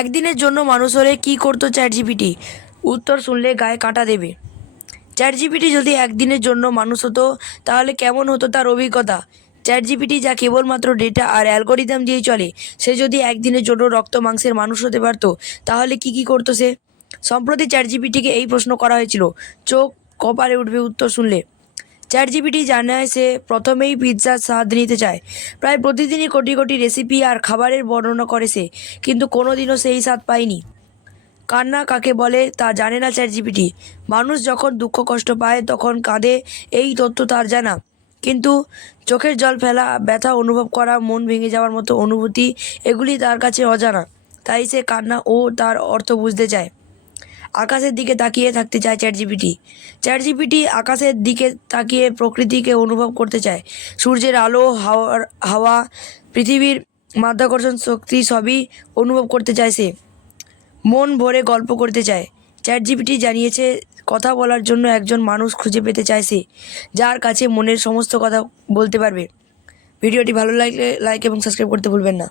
একদিনের জন্য মানুষ হলে কী করতো চ্যাটজিপিটি? উত্তর শুনলে গায়ে কাঁটা দেবে। চ্যাটজিপিটি যদি একদিনের জন্য মানুষ হতো তাহলে কেমন হতো তার অভিজ্ঞতা? চ্যাটজিপিটি যা কেবলমাত্র ডেটা আর অ্যালগোরিদম দিয়েই চলে, সে যদি একদিনের জন্য রক্ত মাংসের মানুষ হতে পারতো তাহলে কি করতো সে? সম্প্রতি চ্যাটজিপিটিকে এই প্রশ্ন করা হয়েছিল। চোখ কপালে উঠবে উত্তর শুনলে। চ্যাটজিপিটি জানায় সে প্রথমেই পিৎজার স্বাদ নিতে চায়। প্রায় প্রতিদিনই কোটি কোটি রেসিপি আর খাবারের বর্ণনা করে সে, কিন্তু কোনোদিনও সেই স্বাদ পায়নি। কান্না কাকে বলে তা জানে না চ্যাটজিপিটি। মানুষ যখন দুঃখ কষ্ট পায় তখন কাঁদে, এই তথ্য তার জানা। কিন্তু চোখের জল ফেলা, ব্যথা অনুভব করা, মন ভেঙে যাওয়ার মতো অনুভূতি, এগুলি তার কাছে অজানা। তাই সে কান্না ও তার অর্থ বুঝতে চায়। আকাশের দিকে তাকিয়ে থাকতে চায় চ্যাটজিপিটি। চ্যাটজিপিটি আকাশের দিকে তাকিয়ে প্রকৃতিকে অনুভব করতে চায়। সূর্যের আলো, হাওয়া, পৃথিবীর মাধ্যাকর্ষণ শক্তি সবই অনুভব করতে চায় সে। মন ভরে গল্প করতে চায়। চ্যাটজিপিটি জানিয়েছে কথা বলার জন্য একজন মানুষ খুঁজে পেতে চায় সে, যার কাছে মনের সমস্ত কথা বলতে পারবে। ভিডিওটি ভালো লাগলে লাইক এবং সাবস্ক্রাইব করতে ভুলবেন না।